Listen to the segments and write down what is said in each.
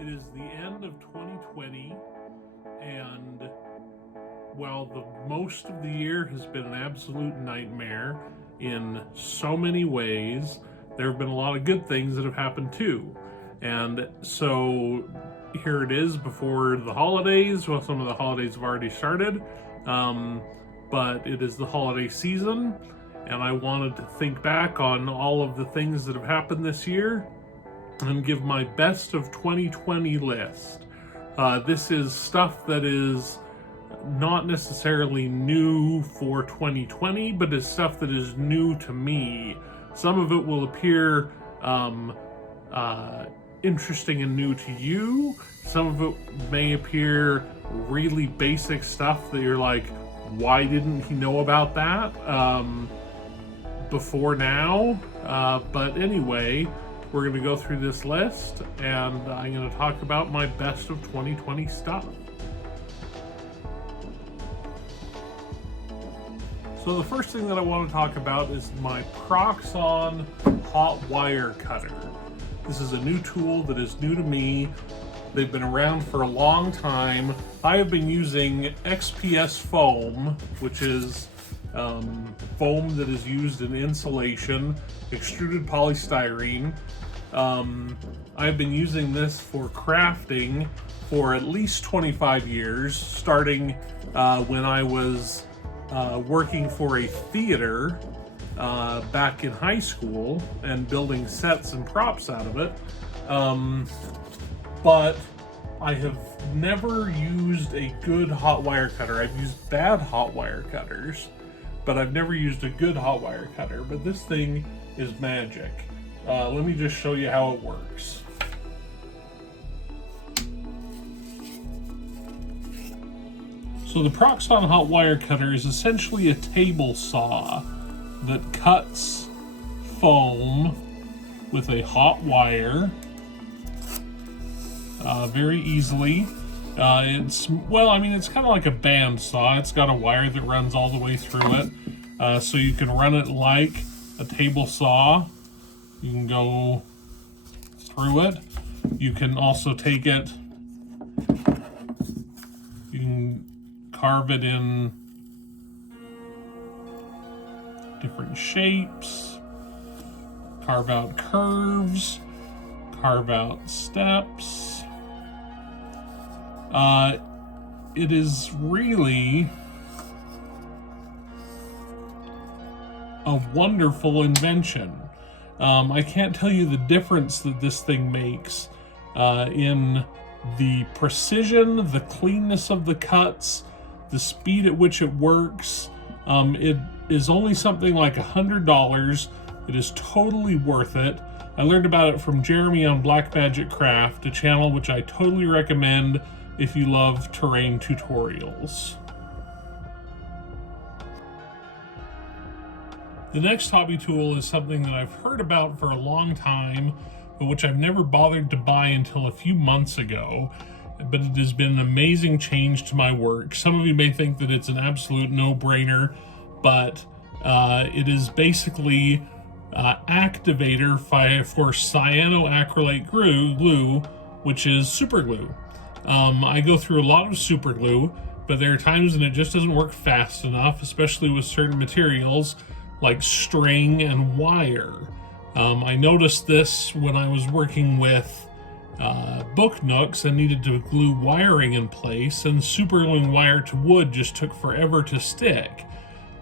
It is the end of 2020, and while the most of the year has been an absolute nightmare in so many ways, there have been a lot of good things that have happened too. And so here it is before the holidays. Well, some of the holidays have already started, but it is the holiday season, and I wanted to think back on all of the things that have happened this year and give my best of 2020 list. This is stuff that is not necessarily new for 2020, but is stuff that is new to me. Some of it will appear interesting and new to you. Some of it may appear really basic stuff that you're like, why didn't he know about that before now? But anyway, we're going to go through this list, and I'm going to talk about my best of 2020 stuff. So the first thing that I want to talk about is my Proxxon hot wire cutter. This is a new tool that is new to me. They've been around for a long time. I have been using XPS foam, which is foam that is used in insulation, extruded polystyrene. I've been using this for crafting for at least 25 years, starting when I was working for a theater back in high school and building sets and props out of it. But I have never used a good hot wire cutter. I've used bad hot wire cutters, but I've never used a good hot wire cutter. But this thing is magic. Let me just show you how it works. So the Proxxon hot wire cutter is essentially a table saw that cuts foam with a hot wire very easily. It's kind of like a band saw. It's got a wire that runs all the way through it, so you can run it like a table saw. You can go through it. You can also take it, you can carve it in different shapes, carve out curves, carve out steps. It is really a wonderful invention. I can't tell you the difference that this thing makes in the precision, the cleanness of the cuts, the speed at which it works. It is only something like $100. It is totally worth it. I learned about it from Jeremy on Black Magic Craft, a channel which I totally recommend if you love terrain tutorials. The next hobby tool is something that I've heard about for a long time, but which I've never bothered to buy until a few months ago. But it has been an amazing change to my work. Some of you may think that it's an absolute no-brainer, but it is basically activator for cyanoacrylate glue, which is super glue. I go through a lot of super glue, but there are times when it just doesn't work fast enough, especially with certain materials like string and wire. I noticed this when I was working with book nooks and needed to glue wiring in place, and super gluing wire to wood just took forever to stick.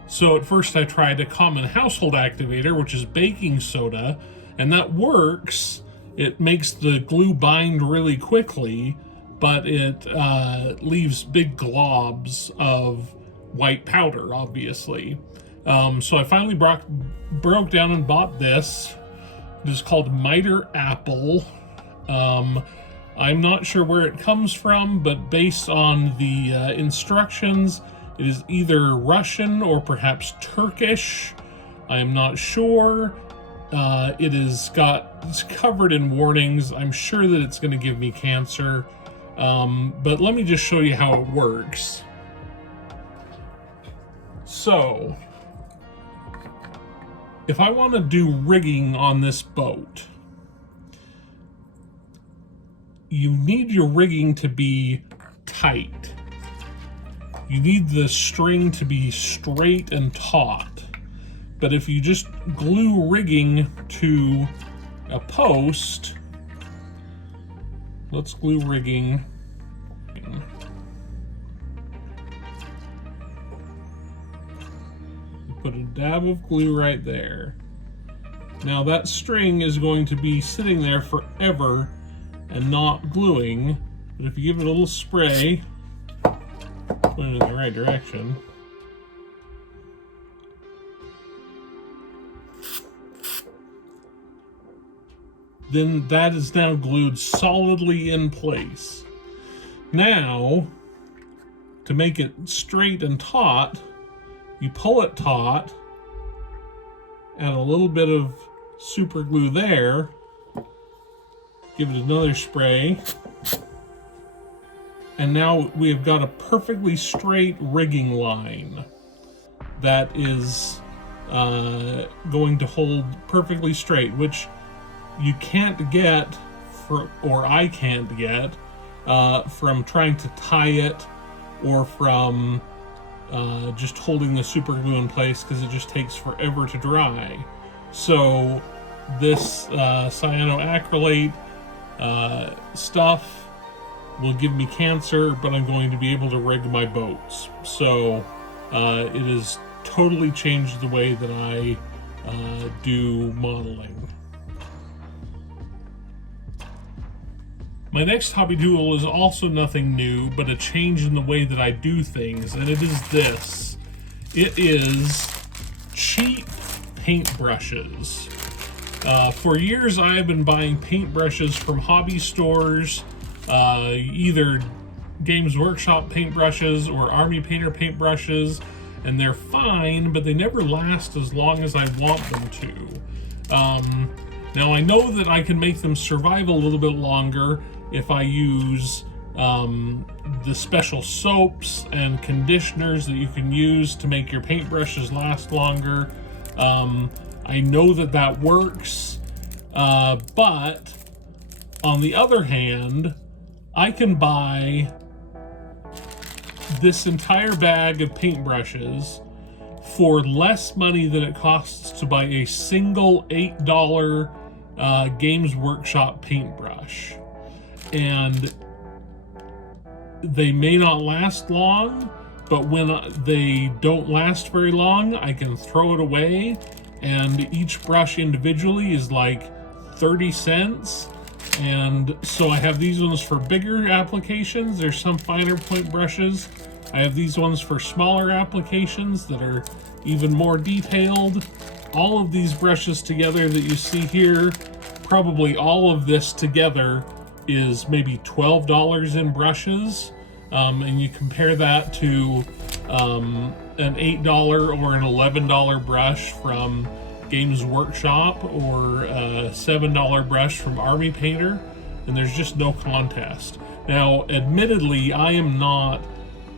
So at first I tried a common household activator, which is baking soda, and that works. It makes the glue bind really quickly, but it leaves big globs of white powder, obviously. So I finally broke down and bought this. It is called Mitre Apple. I'm not sure where it comes from, but based on the instructions, it is either Russian or perhaps Turkish. I am not sure. It's covered in warnings. I'm sure that it's going to give me cancer. But let me just show you how it works. So, if I want to do rigging on this boat, you need your rigging to be tight. You need the string to be straight and taut. But if you just glue rigging to a post, let's glue rigging. Put a dab of glue right there. Now that string is going to be sitting there forever and not gluing, but if you give it a little spray, put it in the right direction, then that is now glued solidly in place. Now, to make it straight and taut, you pull it taut, add a little bit of super glue there, give it another spray, and now we have got a perfectly straight rigging line that is going to hold perfectly straight, which you can't get, or I can't get, from trying to tie it or from just holding the super glue in place, because it just takes forever to dry. So this cyanoacrylate stuff will give me cancer, but I'm going to be able to rig my boats. So it has totally changed the way that I do modeling. My next hobby tool is also nothing new, but a change in the way that I do things, and it is this. It is cheap paintbrushes. For years I have been buying paintbrushes from hobby stores, either Games Workshop paintbrushes or Army Painter paintbrushes, and they're fine, but they never last as long as I want them to. Now I know that I can make them survive a little bit longer if I use the special soaps and conditioners that you can use to make your paintbrushes last longer. I know that that works, but on the other hand, I can buy this entire bag of paintbrushes for less money than it costs to buy a single $8 Games Workshop paintbrush. And they may not last long, but when they don't last very long, I can throw it away, and each brush individually is like 30 cents. And so I have these ones for bigger applications. There's some finer point brushes. I have these ones for smaller applications that are even more detailed. All of these brushes together that you see here, probably all of this together is maybe $12 in brushes. And you compare that to an $8 or an $11 brush from Games Workshop, or a $7 brush from Army Painter, and there's just no contest. Now, admittedly, I am not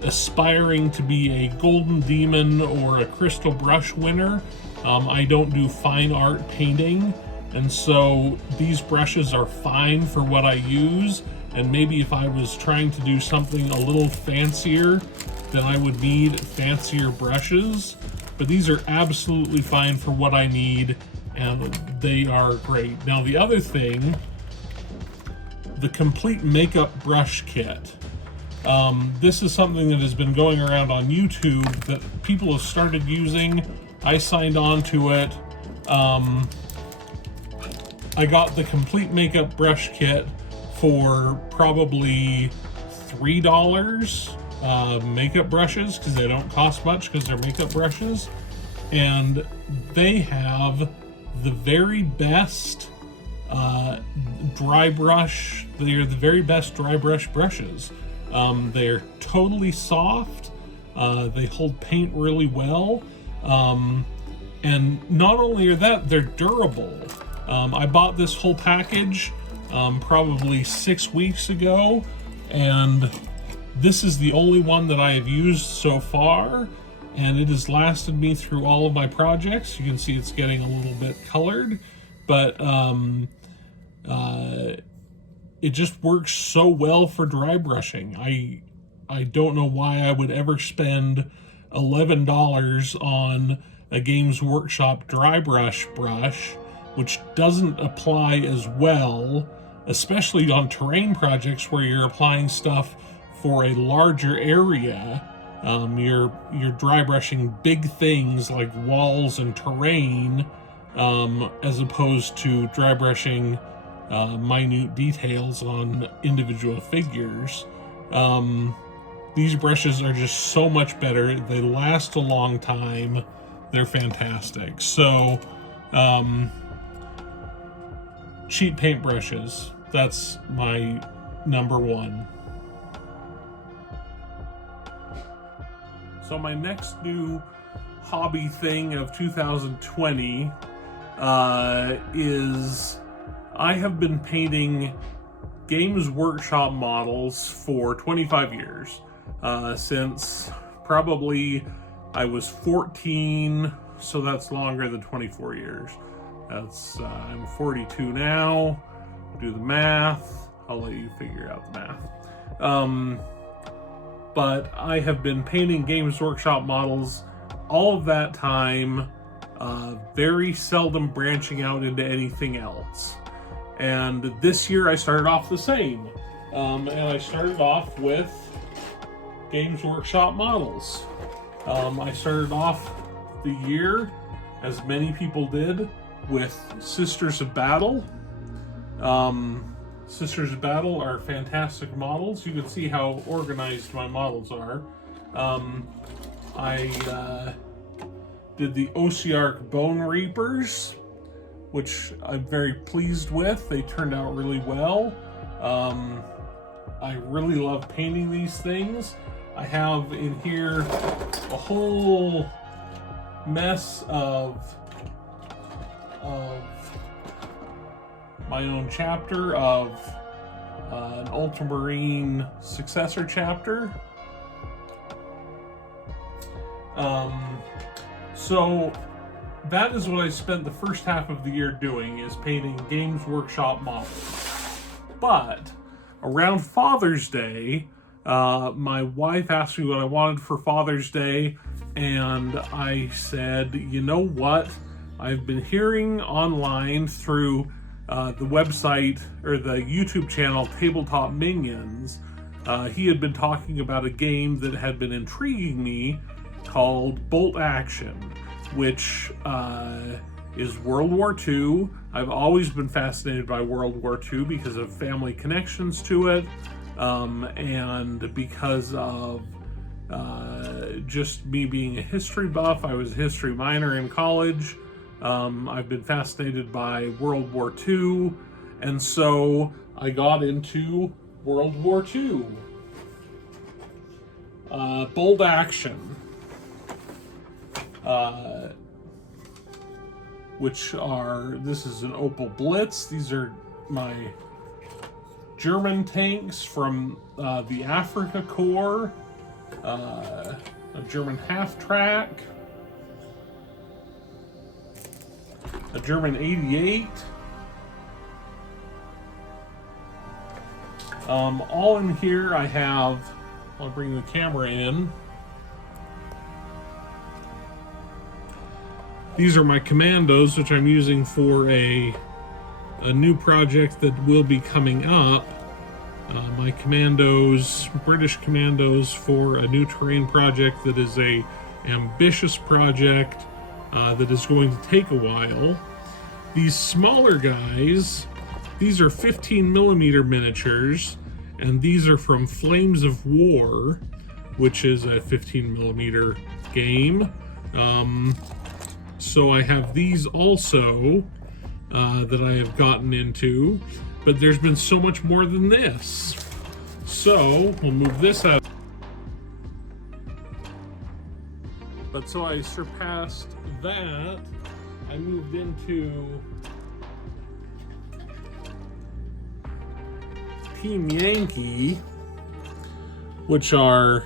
aspiring to be a Golden Demon or a Crystal Brush winner. I don't do fine art painting, and so these brushes are fine for what I use, and maybe if I was trying to do something a little fancier, then I would need fancier brushes. But these are absolutely fine for what I need, and they are great. Now the other thing, the complete makeup brush kit. This is something that has been going around on YouTube that people have started using. I signed on to it. I got the complete makeup brush kit for probably $3. Makeup brushes, because they don't cost much because they're makeup brushes, and they have the very best dry brush. They are the very best dry brush brushes. They're totally soft. They hold paint really well, and not only are that, they're durable. I bought this whole package probably 6 weeks ago, and this is the only one that I have used so far, and it has lasted me through all of my projects. You can see it's getting a little bit colored, but it just works so well for dry brushing. I don't know why I would ever spend $11 on a Games Workshop dry brush, which doesn't apply as well, especially on terrain projects where you're applying stuff for a larger area. You're dry brushing big things like walls and terrain, as opposed to dry brushing minute details on individual figures. These brushes are just so much better. They last a long time. They're fantastic. So, cheap paint brushes. That's my number one. So my next new hobby thing of 2020 is I have been painting Games Workshop models for 25 years. Since probably I was 14, so that's longer than 24 years. That's I'm 42 now. Do the math. I'll let you figure out the math. But I have been painting Games Workshop models all of that time, very seldom branching out into anything else. And this year I started off the same. And I started off with Games Workshop models. I started off the year, as many people did, with Sisters of Battle. Sisters of Battle are fantastic models. You can see how organized my models are. I did the Osiarch Bone Reapers, which I'm very pleased with. They turned out really well. I really love painting these things. I have in here a whole mess of my own chapter of an Ultramarine successor chapter. So that is what I spent the first half of the year doing, is painting Games Workshop models. But around Father's Day, my wife asked me what I wanted for Father's Day, and I said, you know what? I've been hearing online through the website or the YouTube channel Tabletop Minions. He had been talking about a game that had been intriguing me called Bolt Action, which is World War II. I've always been fascinated by World War II because of family connections to it, and because of just me being a history buff. I was a history minor in college. I've been fascinated by World War II, and so I got into World War II. Bold Action, this is an Opel Blitz. These are my German tanks from the Africa Corps, a German half-track, a German 88, all in here I have, I'll bring the camera in. These are my commandos, which I'm using for a new project that will be coming up. My commandos, British commandos, for a new terrain project that is a ambitious project that is going to take a while. These smaller guys, these are 15mm miniatures, and these are from Flames of War, which is a 15mm game. So I have these also that I have gotten into, but there's been so much more than this. So we'll move this out. But so I surpassed that. I moved into Team Yankee, which are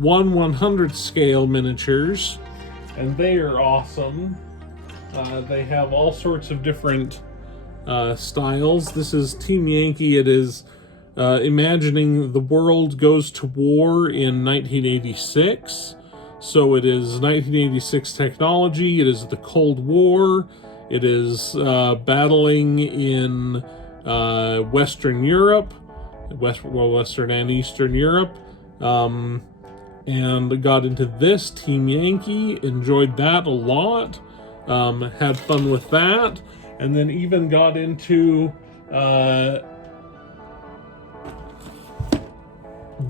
1/100 scale miniatures, and they are awesome. They have all sorts of different styles. This is Team Yankee. It is imagining the world goes to war in 1986. So it is 1986 technology. It is the Cold War. It is battling in Western Europe, Western and Eastern Europe. And got into this, Team Yankee, enjoyed that a lot, had fun with that, and then even got into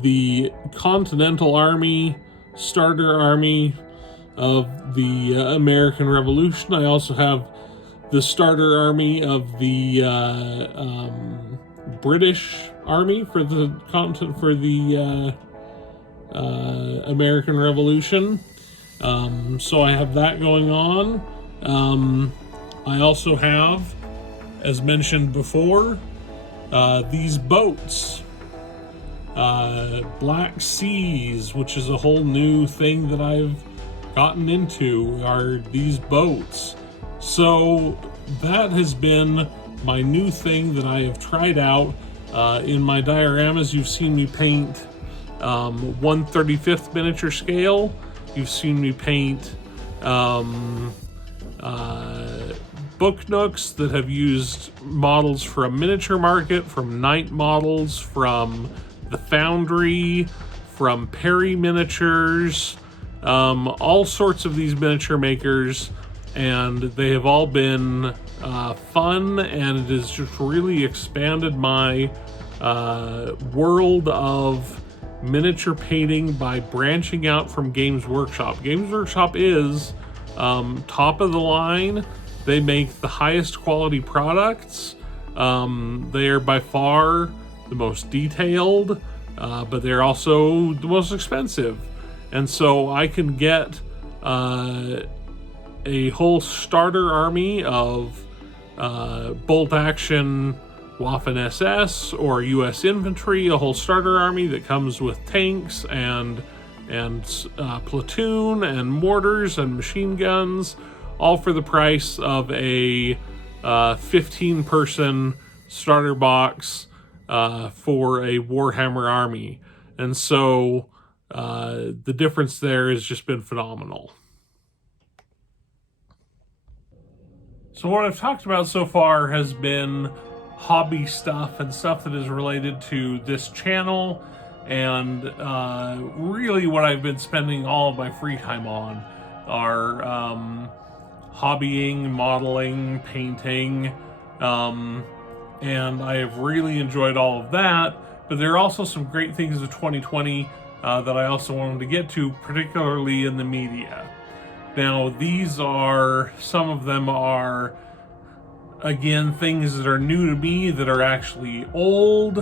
the Continental Army, Starter Army of the American Revolution. I also have the Starter Army of the British Army for the American Revolution. So I have that going on. I also have, as mentioned before, these boats. Black Seas, which is a whole new thing that I've gotten into, are these boats. So that has been my new thing that I have tried out. In my dioramas, you've seen me paint 1/35th miniature scale. You've seen me paint book nooks that have used models from Miniature Market, from Night Models, from the Foundry, from Perry Miniatures, all sorts of these miniature makers, and they have all been fun, and it has just really expanded my world of miniature painting by branching out from Games Workshop. Games Workshop is top of the line. They make the highest quality products. They are by far the most detailed, but they're also the most expensive. And so I can get a whole starter army of bolt action Waffen SS or US infantry, a whole starter army that comes with tanks and platoon and mortars and machine guns, all for the price of a 15-person starter box for a Warhammer army. And so the difference there has just been phenomenal. So what I've talked about so far has been hobby stuff and stuff that is related to this channel, and really what I've been spending all of my free time on are hobbying, modeling, painting, and I have really enjoyed all of that. But there are also some great things of 2020 that I also wanted to get to, particularly in the media. Now, these are, some of them are, again, things that are new to me, that are actually old,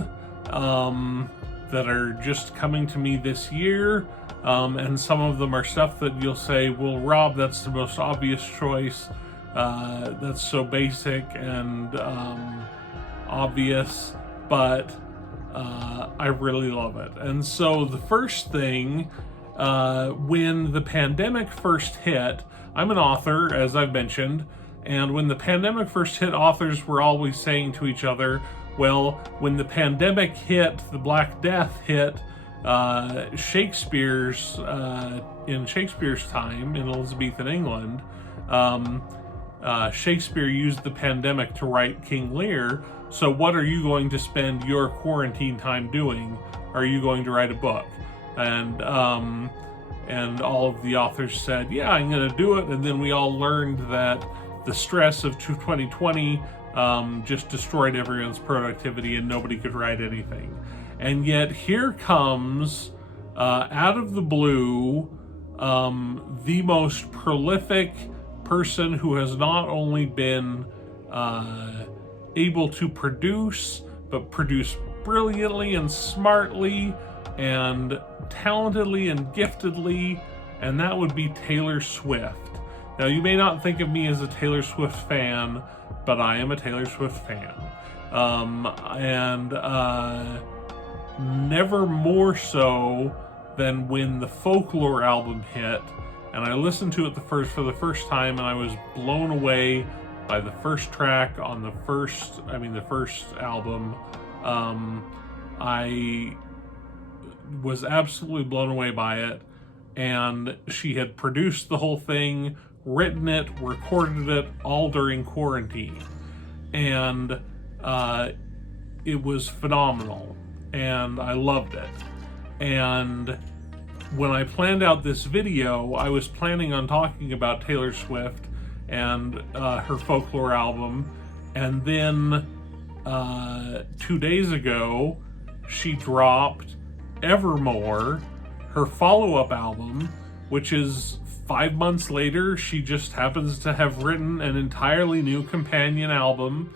that are just coming to me this year, and some of them are stuff that you'll say, well, Rob, that's the most obvious choice, that's so basic and obvious, but I really love it. And so the first thing, when the pandemic first hit, I'm an author, as I've mentioned, and when the pandemic first hit, authors were always saying to each other, well, when the pandemic hit, the Black Death hit, Shakespeare's, in Shakespeare's time, in Elizabethan England, Shakespeare used the pandemic to write King Lear, so what are you going to spend your quarantine time doing? Are you going to write a book? And all of the authors said, yeah, I'm going to do it. And then we all learned that the stress of 2020 just destroyed everyone's productivity and nobody could write anything. And yet here comes, out of the blue, the most prolific person who has not only been able to produce, but produce brilliantly and smartly and talentedly and giftedly, and that would be Taylor Swift. Now, you may not think of me as a Taylor Swift fan, but I am a Taylor Swift fan. Never more so than when the Folklore album hit, and I listened to it for the first time, and I was blown away by the first track on the first album. I was absolutely blown away by it, and she had produced the whole thing, written it, recorded it, all during quarantine, and it was phenomenal, and I loved it. And when I planned out this video, I was planning on talking about Taylor Swift and her Folklore album, and then 2 days ago she dropped Evermore, her follow-up album, which is 5 months later. She just happens to have written an entirely new companion album,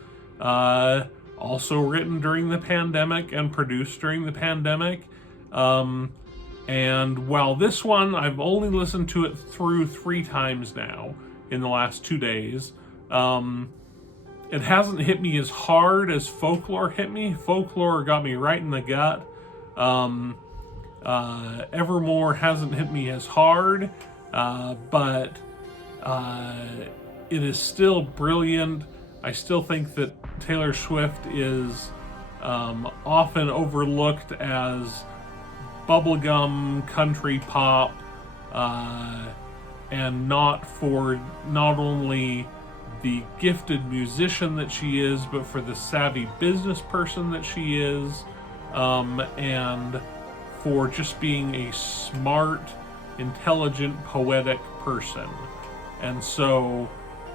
also written during the pandemic and produced during the pandemic. And while this one, I've only listened to it through 3 times now in the last 2 days, it hasn't hit me as hard as Folklore hit me. Folklore got me right in the gut. Evermore hasn't hit me as hard, but it is still brilliant. I still think that Taylor Swift is often overlooked as bubblegum country pop, and not only the gifted musician that she is, but for the savvy business person that she is, and for just being a smart, intelligent, poetic person. And so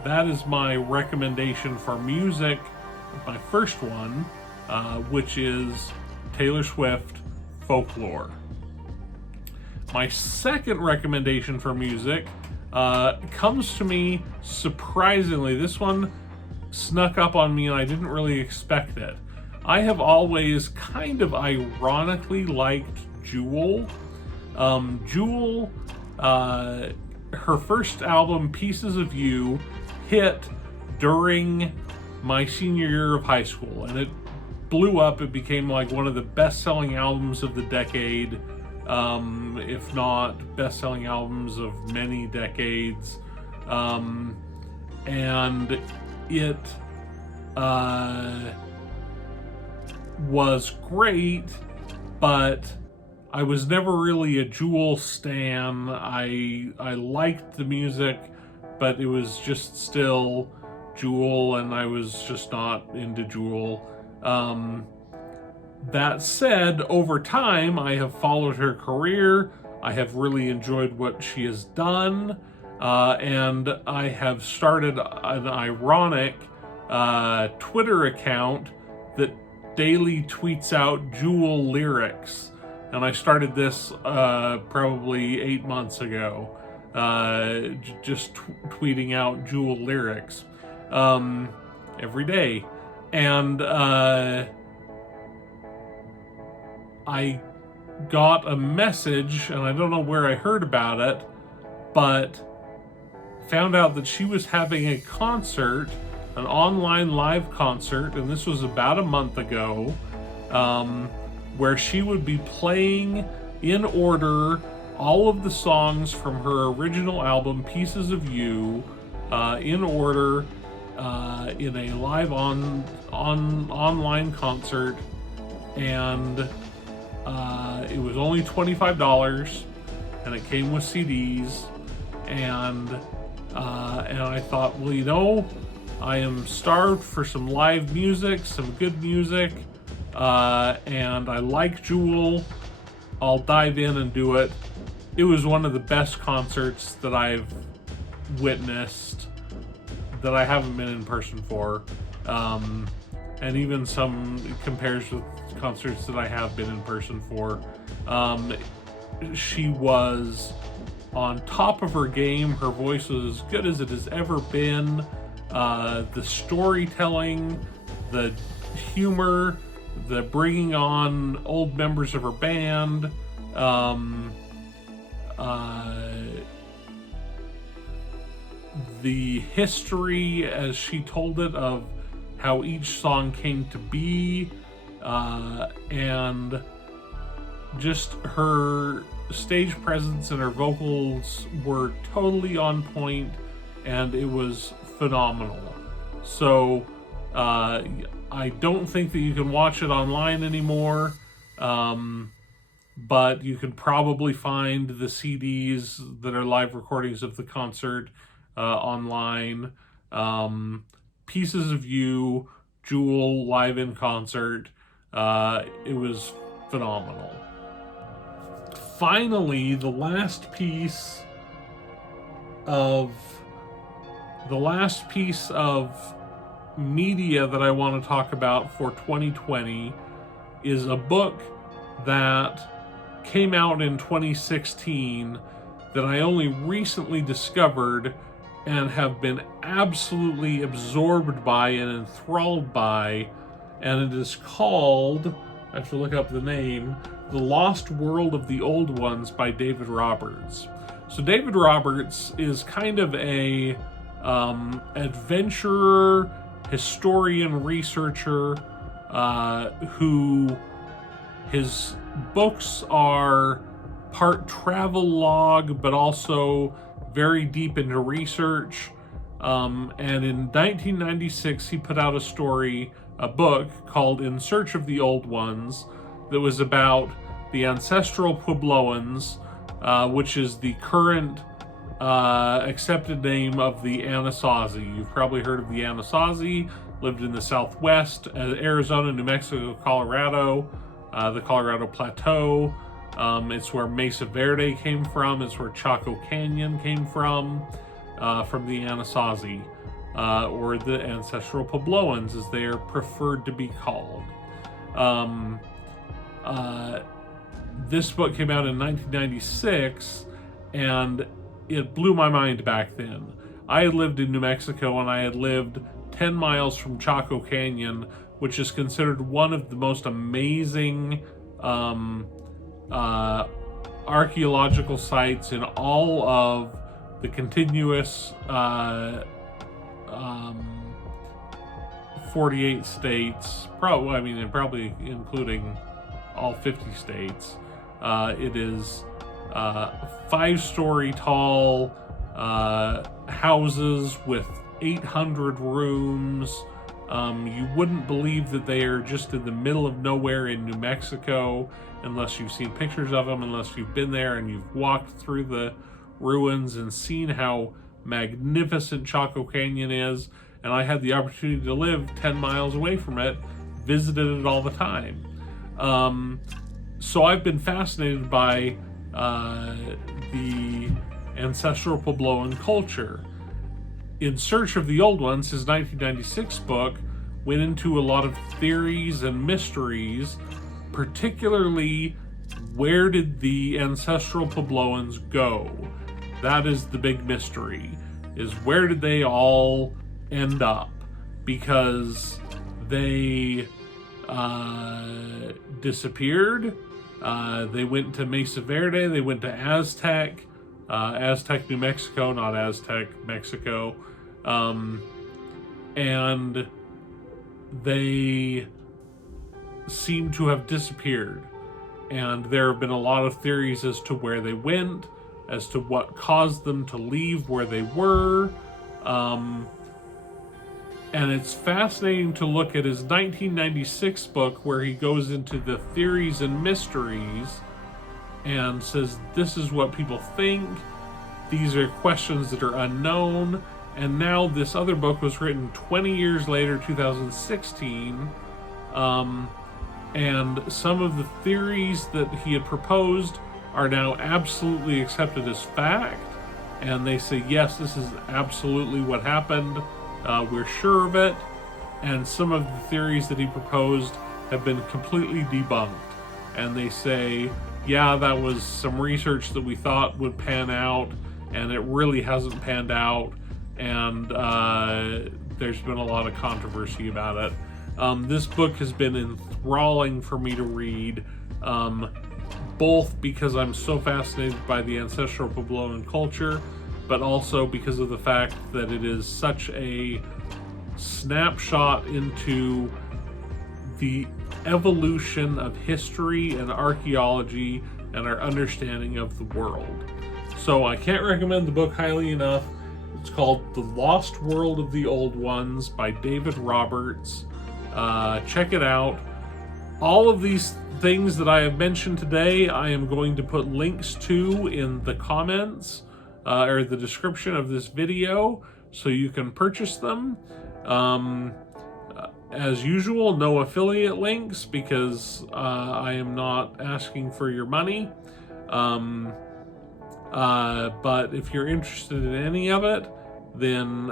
that is my recommendation for music, my first one, which is Taylor Swift, Folklore. My second recommendation for music comes to me surprisingly. This one snuck up on me and I didn't really expect it. I have always kind of ironically liked Jewel. Jewel, her first album, Pieces of You, hit during my senior year of high school, and it blew up. It became like one of the best-selling albums of the decade, if not best-selling albums of many decades. And it was great, but I was never really a Jewel stan. I liked the music, but it was just still Jewel, and I was just not into Jewel. That said, over time, I have followed her career. I have really enjoyed what she has done, and I have started an ironic Twitter account that daily tweets out Jewel lyrics. And I started this probably 8 months ago, just tweeting out Jewel lyrics every day. And I got a message, and I don't know where I heard about it, but found out that she was having a concert, an online live concert, and this was about a month ago, where she would be playing in order all of the songs from her original album, Pieces of You, in order, in a live online concert, and it was only $25, and it came with CDs, and I thought, well, you know, I am starved for some live music, some good music, and I like Jewel. I'll dive in and do it. It was one of the best concerts that I've witnessed, that I haven't been in person for, and even some compares with concerts that I have been in person for. She was on top of her game. Her voice was as good as it has ever been. The storytelling, the humor, the bringing on old members of her band, the history as she told it of how each song came to be, and just her stage presence and her vocals were totally on point, and it was phenomenal. So I don't think that you can watch it online anymore, but you can probably find the CDs that are live recordings of the concert online. Pieces of You, Jewel live in concert. It was phenomenal. Finally, the last piece of media that I want to talk about for 2020 is a book that came out in 2016 that I only recently discovered and have been absolutely absorbed by and enthralled by, and it is called, I have to look up the name, The Lost World of the Old Ones by David Roberts. So David Roberts is kind of a adventurer, historian, researcher, who his books are part travel log, but also very deep into research. And in 1996, he put out a book called In Search of the Old Ones, that was about the ancestral Puebloans, which is the current accepted name of the Anasazi. You've probably heard of the Anasazi, lived in the Southwest, Arizona, New Mexico, Colorado, the Colorado Plateau. It's where Mesa Verde came from. It's where Choco Canyon came from the Anasazi, or the ancestral Puebloans, as they are preferred to be called. This book came out in 1996, and it blew my mind back then. I had lived in New Mexico, and I had lived 10 miles from Choco Canyon, which is considered one of the most amazing archaeological sites in all of the contiguous 48 states, probably including all 50 states. It is 5-story tall houses with 800 rooms. You wouldn't believe that they are just in the middle of nowhere in New Mexico unless you've seen pictures of them, unless you've been there and you've walked through the ruins and seen how magnificent Choco Canyon is. And I had the opportunity to live 10 miles away from it, visited it all the time. So I've been fascinated by the ancestral Puebloan culture. In Search of the Old Ones, his 1996 book, went into a lot of theories and mysteries, particularly where did the ancestral Puebloans go? That is the big mystery, is where did they all end up? Because they disappeared. They went to Mesa Verde, they went to Aztec, New Mexico, not Aztec, Mexico. And they seem to have disappeared. And there have been a lot of theories as to where they went, as to what caused them to leave where they were. And it's fascinating to look at his 1996 book, where he goes into the theories and mysteries and says, this is what people think, these are questions that are unknown. And now this other book was written 20 years later, 2016, and some of the theories that he had proposed are now absolutely accepted as fact, and they say, yes, this is absolutely what happened, we're sure of it. And some of the theories that he proposed have been completely debunked, and they say, yeah, that was some research that we thought would pan out, and it really hasn't panned out, and there's been a lot of controversy about it. This book has been enthralling for me to read, both because I'm so fascinated by the ancestral Puebloan culture, but also because of the fact that it is such a snapshot into the evolution of history and archaeology and our understanding of the world. So I can't recommend the book highly enough. It's called The Lost World of the Old Ones by David Roberts. Check it out. All of these things that I have mentioned today, I am going to put links to in the comments or the description of this video so you can purchase them. As usual, no affiliate links because I am not asking for your money. But if you're interested in any of it, then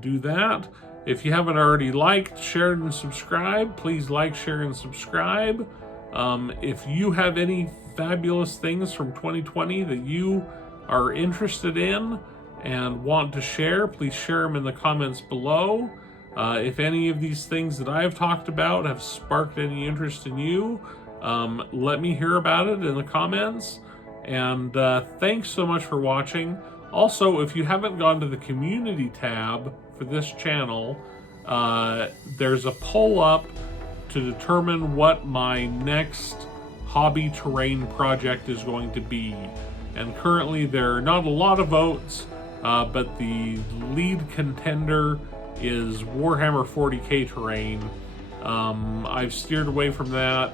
do that. If you haven't already liked, shared, and subscribed, please like, share, and subscribe. If you have any fabulous things from 2020 that you are interested in and want to share, please share them in the comments below. If any of these things that I've talked about have sparked any interest in you, let me hear about it in the comments. And thanks so much for watching. Also, if you haven't gone to the community tab for this channel, there's a poll up to determine what my next hobby terrain project is going to be. And currently there are not a lot of votes, but the lead contender is Warhammer 40k terrain. I've steered away from that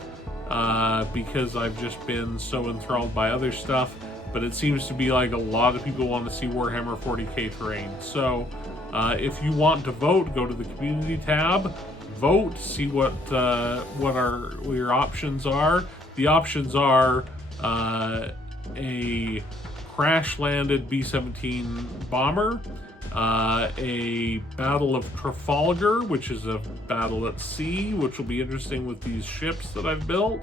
because I've just been so enthralled by other stuff, but it seems to be like a lot of people want to see Warhammer 40k terrain. So if you want to vote, go to the community tab, vote, see what your options are. The options are a crash-landed B-17 bomber, a Battle of Trafalgar, which is a battle at sea, which will be interesting with these ships that I've built,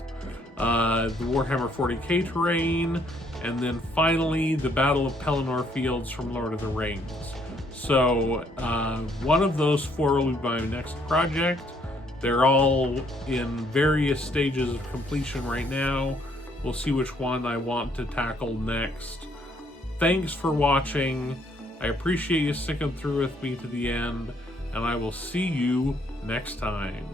the Warhammer 40k terrain, and then finally the Battle of Pelennor Fields from Lord of the Rings. So one of those four will be my next project. They're all in various stages of completion right now. We'll see which one I want to tackle next. Thanks for watching. I appreciate you sticking through with me to the end, and I will see you next time.